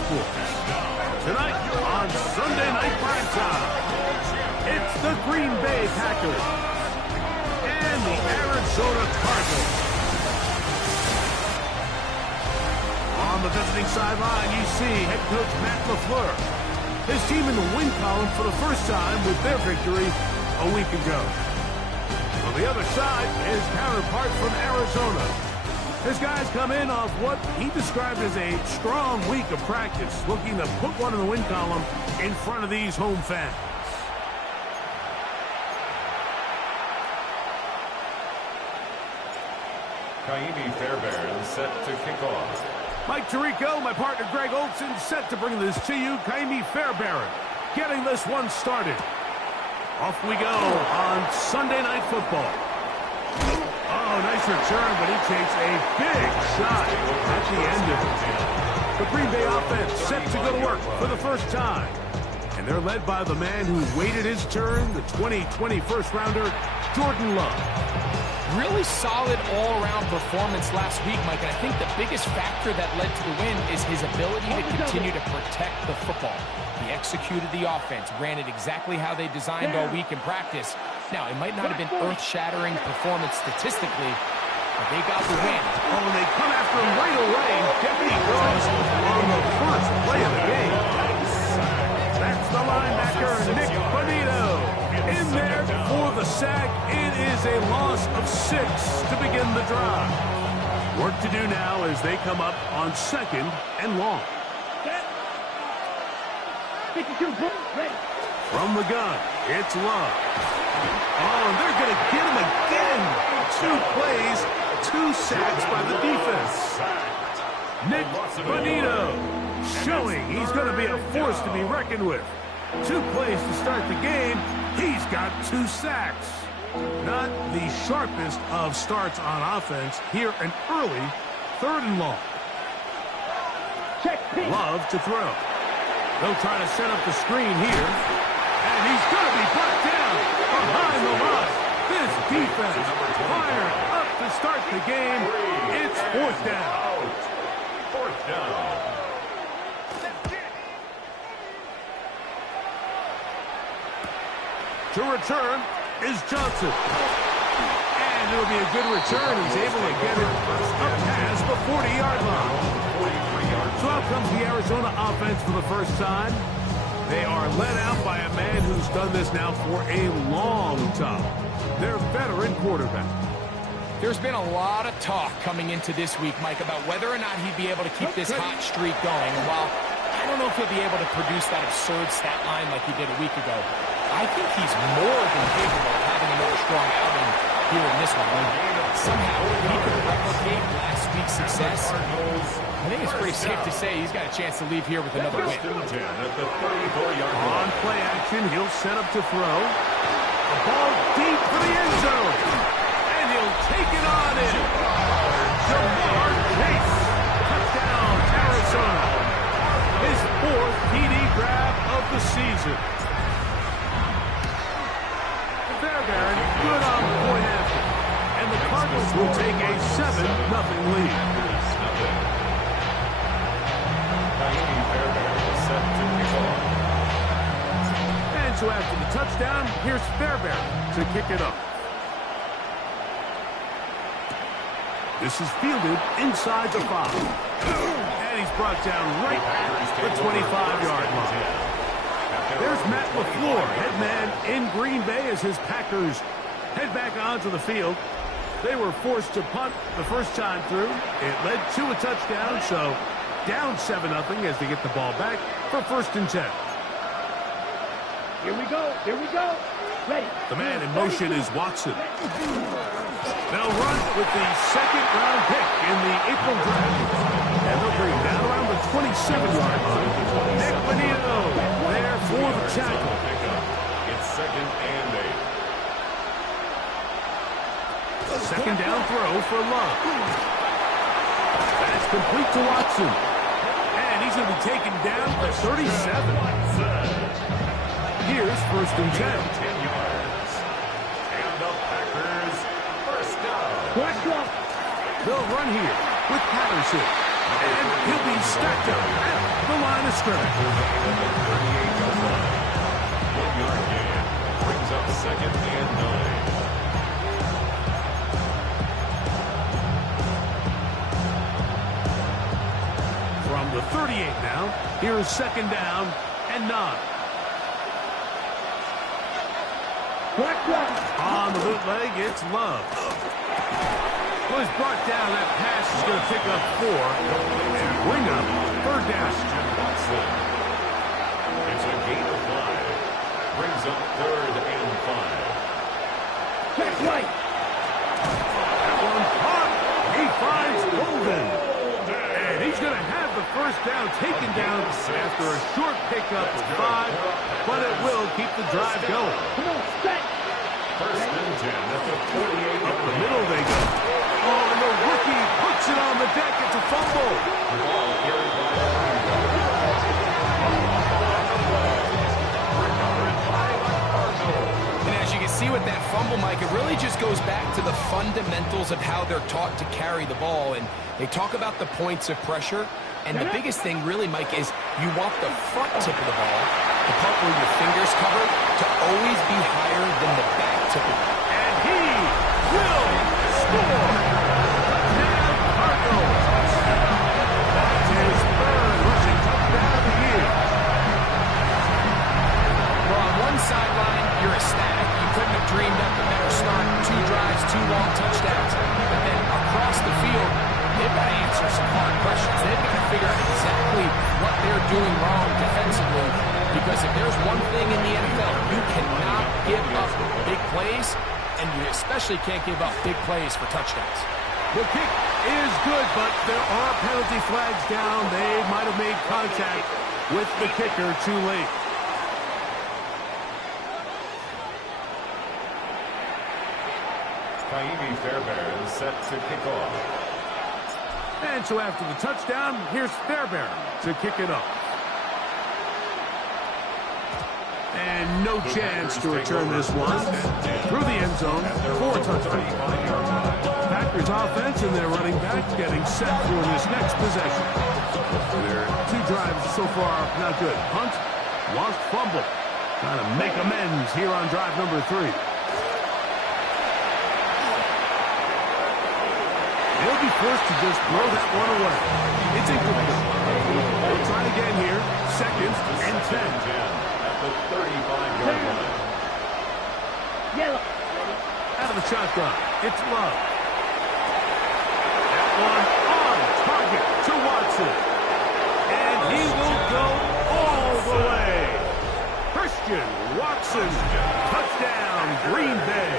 sports. Tonight on Sunday Night Primetime, it's the Green Bay Packers and the Arizona Cardinals. On the visiting sideline, you see head coach Matt LaFleur. His team in the win column for the first time with their victory a week ago. On the other side, his counterpart from Arizona. His guys come in off what he described as a strong week of practice, looking to put one in the win column in front of these home fans. Kaimi Fairbairn set to kick off. Mike Tirico, my partner Greg Olson, set to bring this to you. Kaimi Fairbairn getting this one started. Off we go on Sunday Night Football. Oh, nice return, but he takes a big shot at the end of it. The Green Bay offense set to go to work for the first time. And they're led by the man who waited his turn, the 2020 first-rounder, Jordan Love. Really solid all-around performance last week, Mike. And I think the biggest factor that led to the win is his ability to continue to protect the football. He executed the offense, ran it exactly how they designed all week in practice. Now, it might not have been earth-shattering performance statistically, but they got the win. Oh, and they come after him right away. Deputy goes on the first play of the game. That's the linebacker, Nick Bonito. In there for the sack. It is a loss of 6 to begin the drive. Work to do now as they come up on 2nd and long. From the gun, it's Love. Oh, and they're going to get him again. 2 plays, 2 sacks by the defense. Nick Bonito showing he's going to be a force to be reckoned with. 2 plays to start the game. He's got 2 sacks. Not the sharpest of starts on offense. Here an early 3rd and long. Love to throw. They'll try to set up the screen here. And he's going to be brought down behind the line. This defense fired up to start the game. It's 4th down. 4th down. To return is Johnson. And it'll be a good return. He's able to get it up past the 40-yard line. So out comes the Arizona offense for the first time. They are led out by a man who's done this now for a long time. Their veteran quarterback. There's been a lot of talk coming into this week, Mike, about whether or not he'd be able to keep this hot streak going. And while I don't know if he'll be able to produce that absurd stat line like he did a week ago, I think he's more than capable of having another strong outing here in this one. Somehow, if he could replicate last week's success, I think it's pretty safe to say he's got a chance to leave here with another win. On play action, he'll set up to throw. A ball deep for the end zone. And he'll take it on in. Jamar Chase. Touchdown, Arizona. His 4th TD grab of the season. Fairbairn, good on the point after. And the Cardinals will take a 7-0 lead. And so after the touchdown, here's Fairbairn to kick it off. This is fielded inside the 5. And he's brought down right at the 25-yard line. There's Matt LaFleur, head man in Green Bay as his Packers head back onto the field. They were forced to punt the first time through. It led to a touchdown, so down 7-0 as they get the ball back for 1st and 10. Here we go. Here we go. Ready. The man in motion is Watson. They'll run with the 2nd-round pick in the April draft. And they'll bring him down around the 27-yard line. Nick Bonito there for the tackle. It's 2nd and 8. 2nd down throw for Love. That's complete to Watson. And he's going to be taken down for 37. Here's 1st and 10. 10 yards. And the Packers first down. They'll run here with Patterson. And he'll be stacked up at the line scrimmage. 1-yard gain. Brings up 2nd and 9. From the 38 now, here's 2nd down and 9. On the bootleg, it's Love. Was brought down. That pass is going to pick up 4 and bring up 3rd down. Watson. It's a gain of 5. Brings up 3rd and 5. That's right. That one caught. He finds Golden. And he's going to have the 1st down taken down after a short pickup of 5, but it will keep the drive going. Come on, set. 1st and 10 at the 48. Up the middle they go. Oh, and the rookie puts it on the deck. It's a fumble. Ball carried by the And as you can see with that fumble, Mike, it really just goes back to the fundamentals of how they're taught to carry the ball. And they talk about the points of pressure. And the biggest thing really, Mike, is you want the front tip of the ball, the part where your fingers cover, to always be higher than the back tip of the ball. And he will score. Now Cardinals. That's his 3rd rushing touchdown of the year. Well, on one sideline, you're ecstatic. You couldn't have dreamed up a better start. 2 drives, 2 long touchdowns. But then across the field, they've got to answer some hard questions. They've got to figure out exactly what they're doing wrong defensively. Because if there's one thing in the NFL, you cannot give up big plays, and you especially can't give up big plays for touchdowns. The kick is good, but there are penalty flags down. They might have made contact with the kicker too late. Kaimi Fairbairn set to kick off. And so after the touchdown, here's Fairbairn to kick it up. And no chance to return this one. Through the end zone, 4 touchdowns. Packers offense and their running back getting set for this next possession. Their 2 drives so far not good. Punt, lost fumble. Trying to make amends here on drive number 3. They'll be forced to just throw that one away. It's incomplete. They'll try again here. 2nd and 10. At the 35-yard line. Yellow. Out of the shotgun, it's Love. That one on target to Watson. And he will go all the way. Christian Watson, touchdown, Green Bay.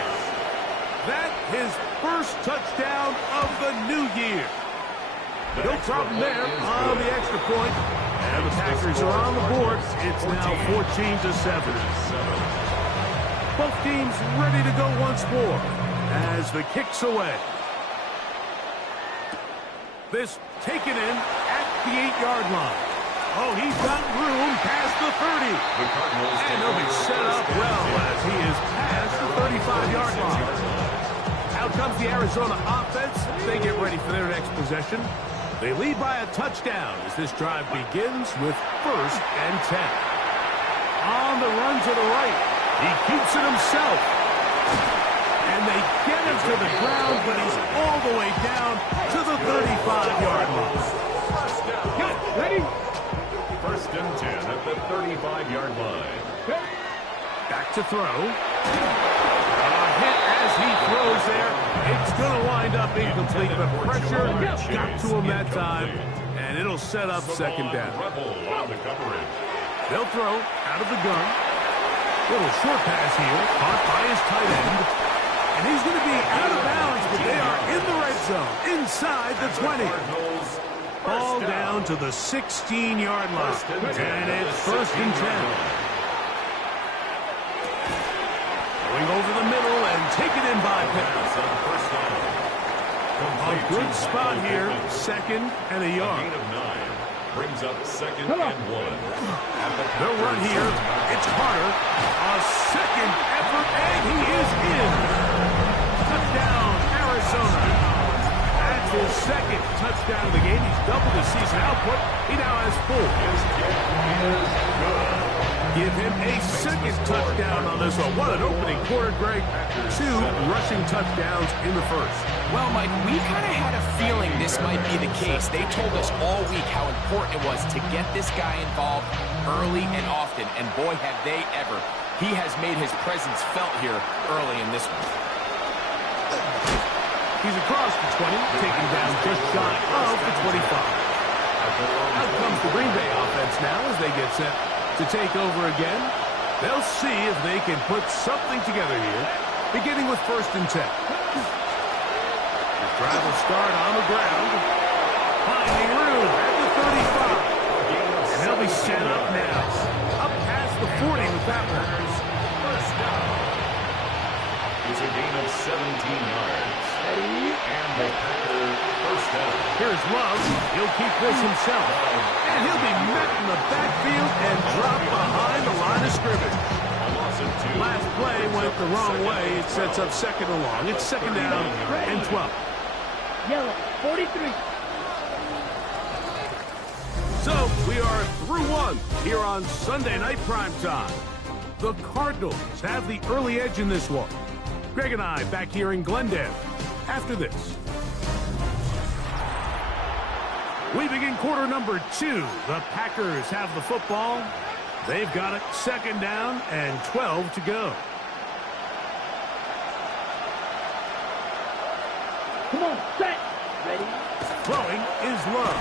That his 1st touchdown of the new year. No problem there on the extra point. And the Packers are on the board. It's now 14-7. Both teams ready to go once more as the kick's away. This taken in at the 8-yard line. Oh, he's got room past the 30. And he'll be set up well as he is past the 35-yard line. Out comes the Arizona offense. They get ready for their next possession. They lead by a touchdown as this drive begins with 1st and 10. On the run to the right. He keeps it himself. And they get him to the ground, but he's all the way down to the 35-yard line. Cut. Ready? 1st and 10 at the 35-yard line. Back to throw. Hit as he throws there. It's going to wind up incomplete, but pressure got to him that time, and it'll set up 2nd down. They'll throw out of the gun. Little short pass here, caught by his tight end. And he's going to be out of bounds, but they are in the red zone, inside the 20. Ball down to the 16-yard line, and it's 1st and 10. Going over the middle and taken in by Pittman. A good spot here, 2nd and a yard. Brings up 2nd and 1. They'll run here. It's Carter. A 2nd effort, and he is in. Touchdown, Arizona. That's his 2nd touchdown of the game. He's doubled his season output. He now has 4. Give him a second touchdown on this one. What an opening quarter, Greg. 2 rushing touchdowns in the first. Well, Mike, we kind of had a feeling this might be the case. They told us all week how important it was to get this guy involved early and often, and boy, have they ever. He has made his presence felt here early in this one. He's across the 20, taken down just shy of the 25. Out comes the Green Bay offense now as they get set to take over again. They'll see if they can put something together here, beginning with 1st and 10. The drive will start on the ground, finding room at the 35. And they'll be set up now, up past the 40 with that one. First down. It's a gain of 17 yards. And the Packer first down. Here's Love. He'll keep this himself. And he'll be met in the backfield and dropped behind the line of scrimmage. Last play went the wrong way. It sets up 2nd and long. It's 2nd down and 12. Yellow, 43. So we are through 1 here on Sunday Night Primetime. The Cardinals have the early edge in this one. Greg and I back here in Glendale after this. We begin quarter number 2. The Packers have the football. They've got it 2nd down and 12 to go. Come on, set. Ready? Throwing is Love.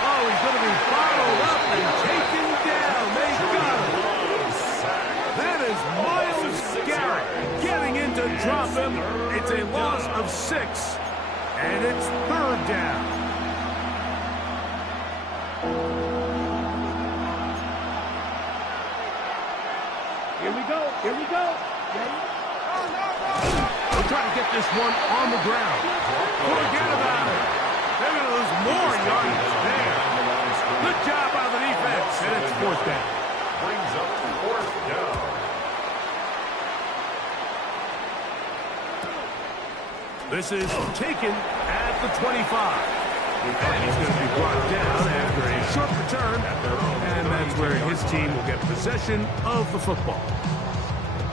Oh, he's going to be followed up and taken down. They got him. That is Myles Garrett getting in to drop him. It's a loss of 6, and it's 3rd down. Here we go. Here we go. Ready? They'll try to get this one on the ground. Forget about it. They're going to lose more yardage there. Good job by the defense, and it's 4th down. Brings up 4th down. This is taken at the 25. And he's going to be brought down after a short return, and that's where his team will get possession of the football.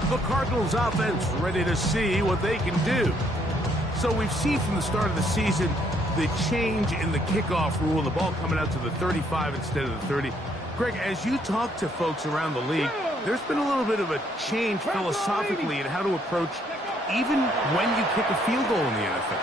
The Cardinals offense ready to see what they can do. So we've seen from the start of the season the change in the kickoff rule, the ball coming out to the 35 instead of the 30. Greg, as you talk to folks around the league, there's been a little bit of a change philosophically in how to approach even when you kick a field goal in the NFL.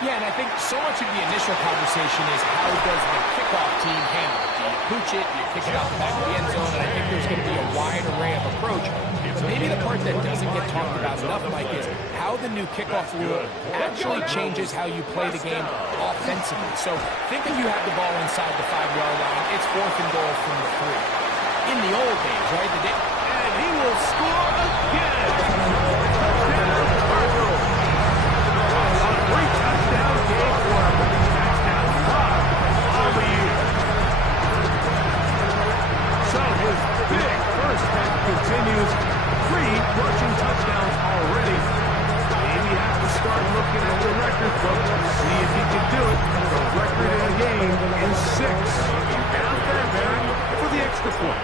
Yeah, and I think so much of the initial conversation is how does the kickoff team handle it? Do you pooch it? Do you kick it out the back of the end zone? And I think there's going to be a wide array of approach. But maybe the part that doesn't get talked about enough, Mike, is how the new kickoff rule actually changes how you play the game offensively. So think if you have the ball inside the 5-yard line, it's 4th and goal from the 3. In the old days, right? And he will score again. Touchdown game for him. That's now 5 on the year. So his big first half continues. 3 rushing touchdowns already. Maybe have to start looking at the record book to see if he can do it. The record in a game is 6. Now Fairbairn for the extra point.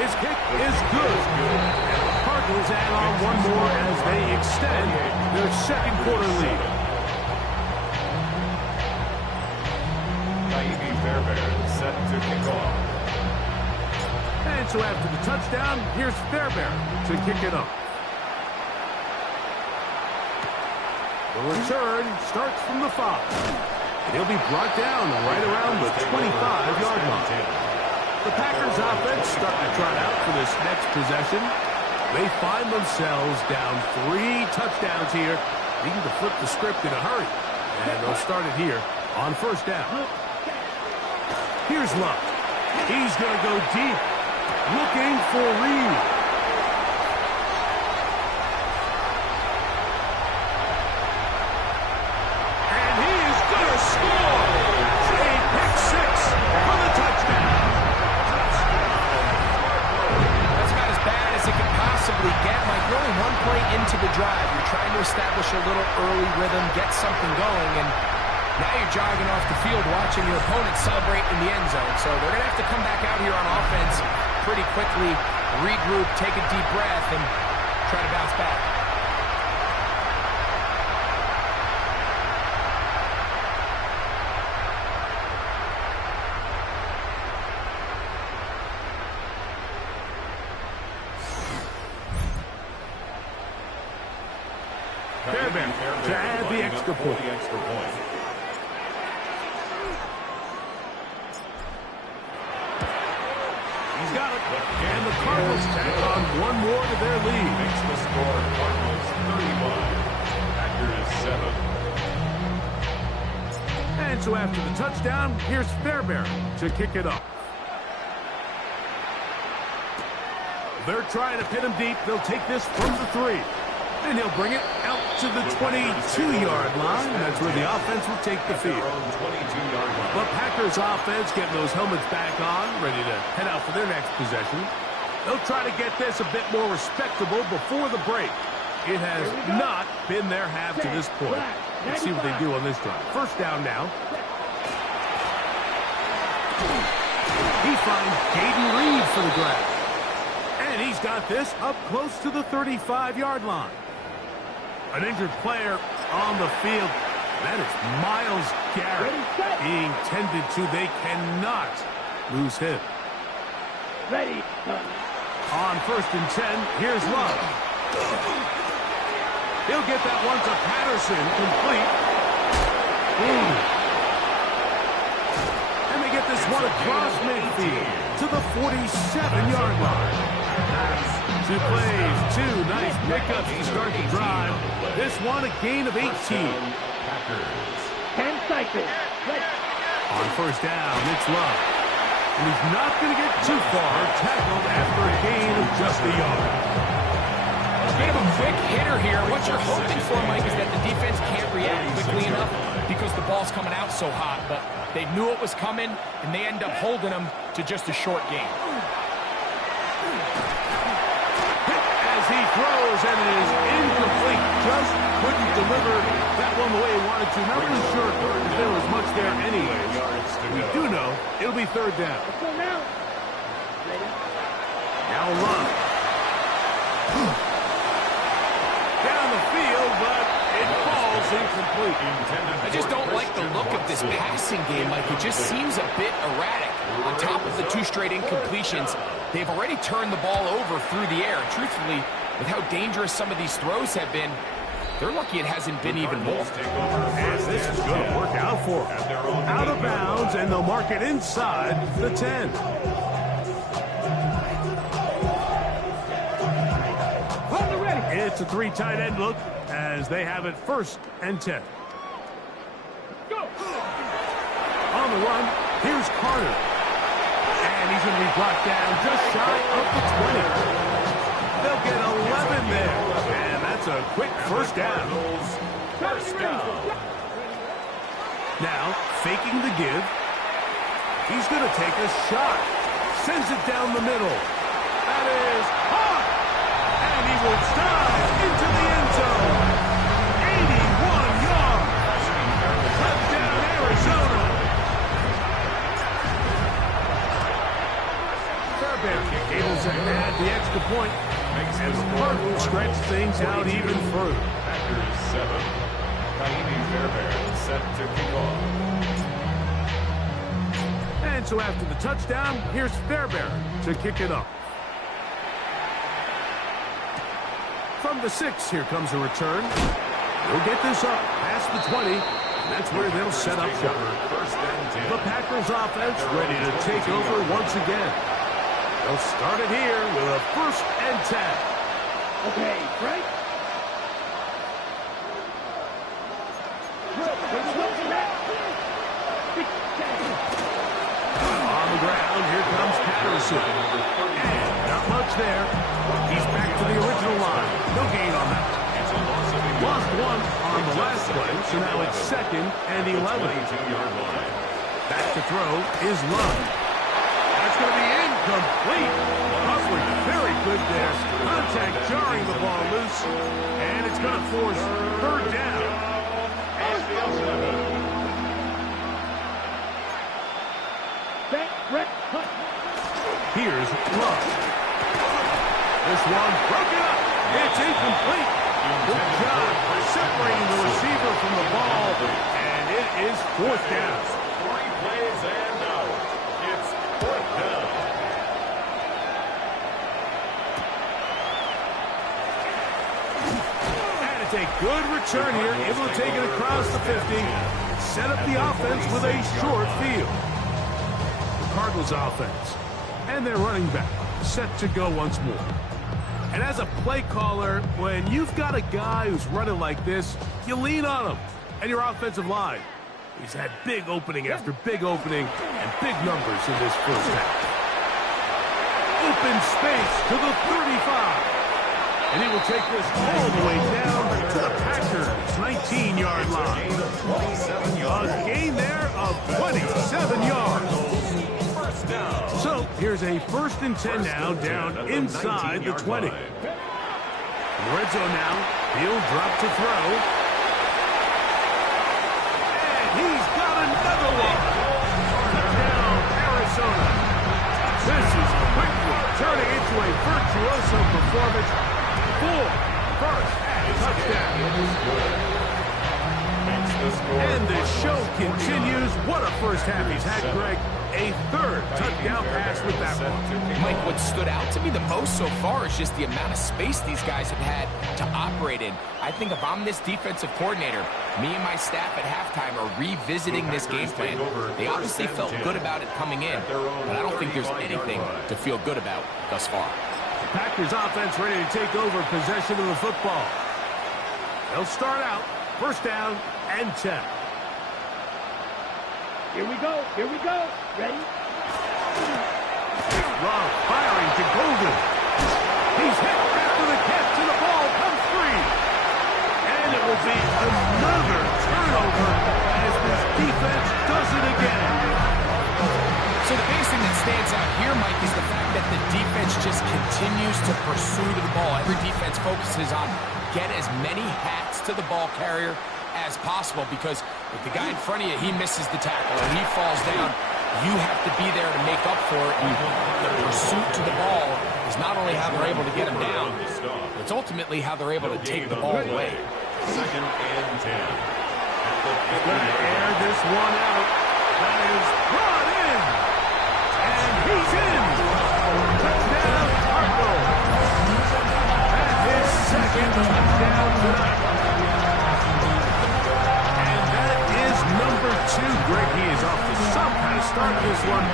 His kick is good. Cardinals add on one more as they extend their 2nd quarter lead. Fairbairn set to kick off. And so after the touchdown, here's Fairbairn to kick it up. The return starts from the 5. And he'll be brought down right around the 25-yard line. The Packers offense starting to trot out for this next possession. They find themselves down 3 touchdowns here, needing to flip the script in a hurry. And they'll start it here on 1st down. Here's Love. He's going to go deep, looking for Reed. And he is going to score. A pick 6 for the touchdown. That's about as bad as it could possibly get. Mike, you're only 1 play into the drive. You're trying to establish a little early rhythm, get something going, and now you're jogging off the field watching your opponent celebrate in the end zone. So they're going to have to come back out here on offense pretty quickly, regroup, take a deep breath, and try to bounce back. Fairbairn to add the extra point. He's got it. And the Cardinals tack on one more to their lead. Makes the score Cardinals 31, Packers 7. And so after the touchdown, here's Fairbairn to kick it up. They're trying to pin him deep. They'll take this from the 3. And he'll bring it out to the 22-yard line. That's where the offense will take the field. The Packers offense getting those helmets back on, ready to head out for their next possession. They'll try to get this a bit more respectable before the break. It has not been their half to this point. Let's see what they do on this drive. First down now. He finds Jaden Reed for the grab. And he's got this up close to the 35-yard line. An injured player on the field. That is Myles Garrett being tended to. They cannot lose him. Ready. On 1st and 10, here's Love. He'll get that one to Patterson, complete. And they get this one across midfield to the 47-yard line. 2 plays, 2 nice pickups to start the drive. This one a gain of 18. 10 cycles. On 1st down, it's Love. And he's not going to get too far, tackled after a gain of just a yard. They have a quick hitter here. What you're hoping for, Mike, is that the defense can't react quickly enough because the ball's coming out so hot. But they knew it was coming, and they end up holding them to just a short gain. He throws and it is incomplete. Just couldn't deliver that one the way he wanted to. Not really sure if there was much there anyway. We do know it'll be 3rd down. Let's go now. Ready. Now Love. Down the field, but it falls incomplete. I just don't like the look of this passing game, Mike. It just seems a bit erratic. On top of the 2 straight incompletions, they've already turned the ball over through the air. Truthfully, with how dangerous some of these throws have been, they're lucky it hasn't been even more. And this is going to work out for them. Out of bounds, and they'll mark it inside the 10. It's a 3 tight end look as they have it 1st and 10. Go. On the run, here's Carter. And he's going to be brought down just shy of the 20. They'll get 11 there. And that's a quick 1st down. Now, faking the give. He's going to take a shot. Sends it down the middle. That is hot. And he will dive into the end zone. 81 yards. Touchdown, Arizona. Fairbairn able to add the extra point. And the Cardinals stretch things out even further. Packers 7. Fairbairn set to kick off. And so after the touchdown, here's Fairbairn to kick it up. From the 6, here comes a return. They'll get this up past the 20, and that's where they'll set up shop. The Packers offense ready to take over once again. They'll start it here with a 1st and 10. Okay, right? On the ground, here comes Patterson. And not much there. He's back to the original line. No gain on that. Lost 1 on the last play, so now it's 2nd and 11. Back to throw is Love. That's going to be incomplete. Coverage very good there. Contact jarring the ball loose. And it's going to force 3rd down. Set, rep, hunt. Here's Love. This one broken up. It's incomplete. Good job separating the receiver from the ball, and it is fourth down. 3 plays and out. It's fourth down. And it's a good return here, able to take it across the 50, set up the offense with a short field. The Cardinals offense and their running back set to go once more. And as a play caller, when you've got a guy who's running like this, you lean on him and your offensive line. He's had big opening after big opening and big numbers in this first half. Open space to the 35. And he will take this all the way down to the Packers' 19-yard line. A gain there of 27 yards. So here's a 1st and 10 now, down inside the 20. Red zone now. He'll drop to throw. And he's got another one. Touchdown, Arizona. This is quickly turning into a virtuoso performance. 4 first half touchdowns. And the show continues. What a first half he's had, Greg. A 3rd touchdown pass with that one. Mike, what stood out to me the most so far is just the amount of space these guys have had to operate in. I think if I'm this defensive coordinator, me and my staff at halftime are revisiting this game plan. They obviously felt good about it coming in, but I don't think there's anything to feel good about thus far. The Packers offense ready to take over possession of the football. They'll start out 1st down and 10. Here we go. Here we go. Ready? Love firing to Golden. He's hit after the catch and the ball comes free. And it will be another turnover as this defense does it again. So the biggest thing that stands out here, Mike, is the fact that the defense just continues to pursue the ball. Every defense focuses on get as many hats to the ball carrier as possible, because if the guy in front of you, he misses the tackle and he falls down, you have to be there to make up for it. And the pursuit to the ball is not only how they're able to get him down, it's ultimately how they're able to take the ball away. 2nd and 10. Going to air this one out. That is brought in. And he's in. Touchdown, Cardinals. And his 2nd touchdown tonight. And that is number 2. Greg, he is off to some kind of start this one.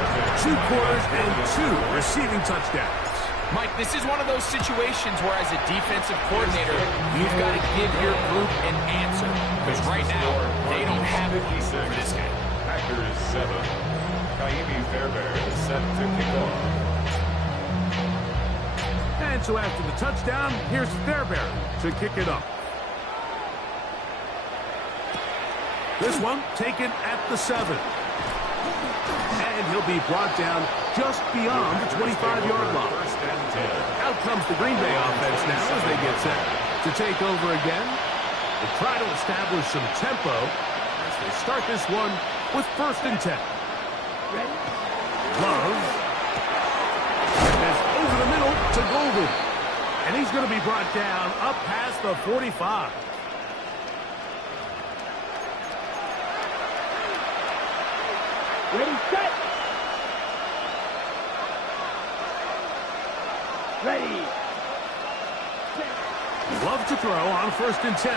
2 quarters and 2 receiving touchdowns. Mike, this is one of those situations where as a defensive coordinator, you've got to give your group an answer. Because right now, they don't have it for this guy. Packers 7. Fairbairn is set to kick off. And so after the touchdown, here's Fairbairn to kick it up. This one taken at the 7. And he'll be brought down just beyond the 25-yard line. Out comes the Green Bay offense now as they get set to take over again. They try to establish some tempo as they start this one with 1st and 10. Love. Is over the middle to Golden. And he's going to be brought down up past the 45. Ready, set. Ready. Love to throw on 1st and 10.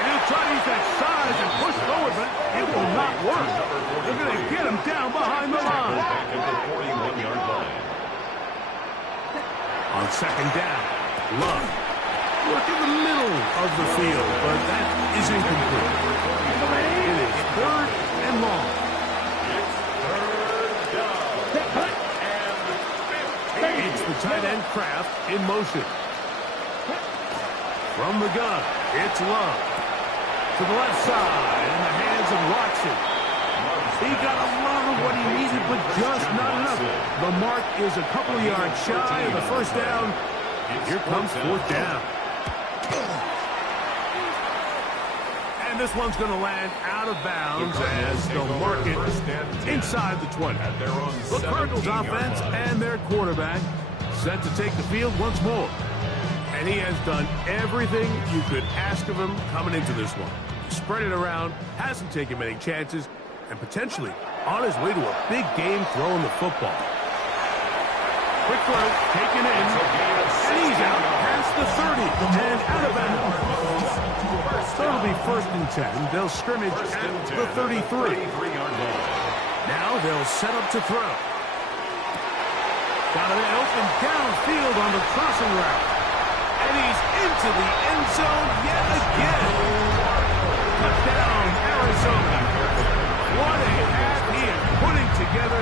And he'll try to use that size and push forward, but it will not work. They're going to get him down behind the line. Back at the 41-yard line. On 2nd down, Love. Work in the middle of the field, but that is incomplete. It is 3rd and long. It's the tight end Kraft in motion. From the gun, it's Love. To the left side, in the hands of Watson. He got a lot of what he needed, but just not enough. The mark is a couple of yards shy of the 1st down. Here comes 4th down. And And this one's going to land out of bounds as they'll mark it inside the 20. The Cardinals offense and their quarterback set to take the field once more. And he has done everything you could ask of him coming into this one. Spread it around, hasn't taken many chances, and potentially on his way to a big game throwing the football. Quick throw, taken in, and he's out past the 30 and out of bounds. So it'll be 1st and 10. They'll scrimmage at the 33. Now they'll set up to throw. Got an open downfield on the crossing route. And he's into the end zone yet again. Touchdown, Arizona. What a half he is putting together.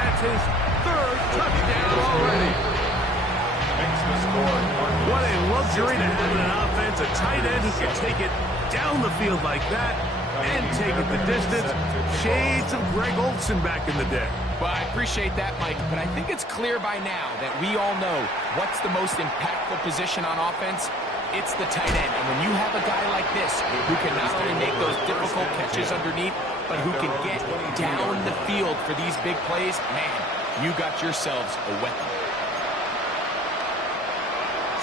That's his 3rd touchdown already. What a luxury to have in an offense. A tight end who can take it down the field like that and take it the distance. Shades of Greg Olsen back in the day. Well, I appreciate that, Mike, but I think it's clear by now that we all know what's the most impactful position on offense. It's the tight end. And when you have a guy like this who can not only make those difficult catches underneath, but who can get down the field for these big plays, man, you got yourselves a weapon.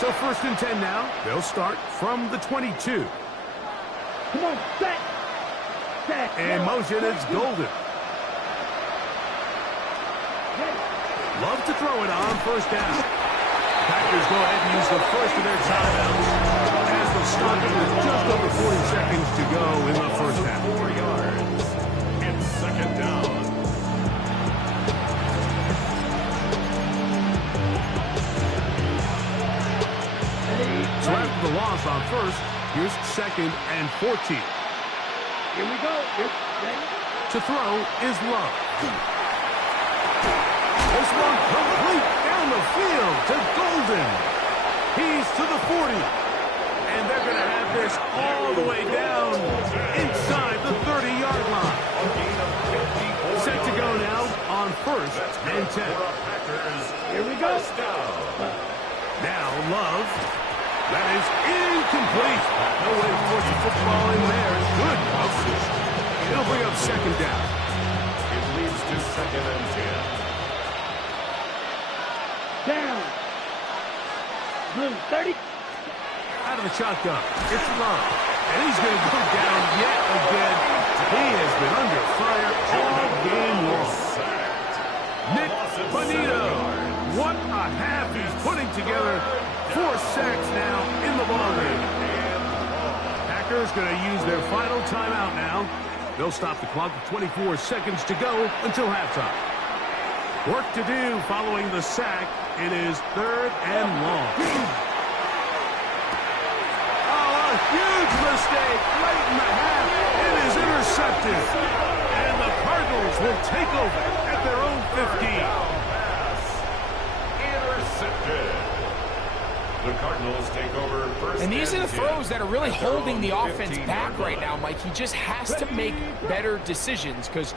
So 1st and 10 now. They'll start from the 22. Come on, set. In motion, it's Golden. Love to throw it on 1st down. Packers go ahead and use the first of their timeouts as they'll stop it with just over 40 seconds to go in the 1st half. 4 yards. It's 2nd down. So after the loss on 1st, here's 2nd and 14. Here we go. To throw is Love. This one complete down the field to Golden. He's to the 40. And they're going to have this all the way down inside the 30-yard line. Set to go now on 1st and 10. Here we go. Now Love. That is incomplete. No way to force the football in there. Good coverage. It'll bring up 2nd down. It leads to 2nd and 10. Down. Blue, 30. Out of the shotgun. It's Love. And he's going to go down yet again. He has been under fire all game long. Nick Bonito. What a half he's putting together. 4 sacks now in the ballgame. Packers going to use their final timeout now. They'll stop the clock with 24 seconds to go until halftime. Work to do following the sack. It is 3rd and long. Oh, a huge mistake late in the half. It is intercepted. And the Cardinals will take over at their own 15. Intercepted. The Cardinals take over 1st And these are the 10 throws that are really at their holding own the offense 15-yard back right line. now, Mike. He just has to make better decisions because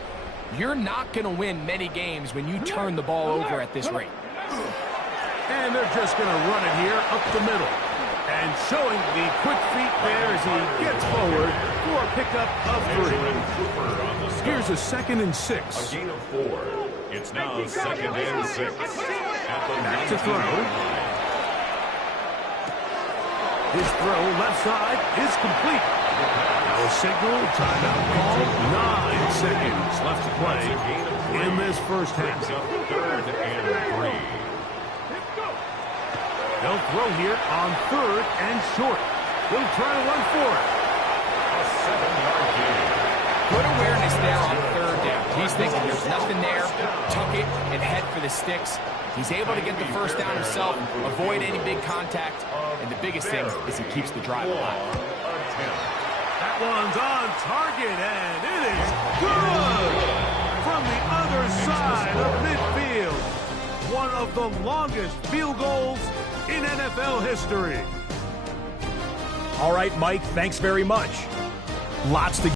you're not going to win many games when you turn the ball over at this rate. And they're just going to run it here up the middle. And showing the quick feet there as he gets forward for a pickup of 3. Here's a 2nd and 6. A gain of 4. It's now 2nd and 6. Back to throw. His throw left side is complete. Now a signal, timeout call. 9 seconds left to play in this 1st half. 3rd and 3. They'll throw here on 3rd and short. They'll try to run for it. A 7-yard gain. Good awareness there on 3rd down. He's thinking there's nothing there. Tuck it and head for the sticks. He's able to get the 1st down himself, avoid any big contact, and the biggest thing is he keeps the drive alive. That one's on target, and it is good from the other side of midfield. One of the longest field goals in NFL history. All right, Mike, thanks very much. Lots to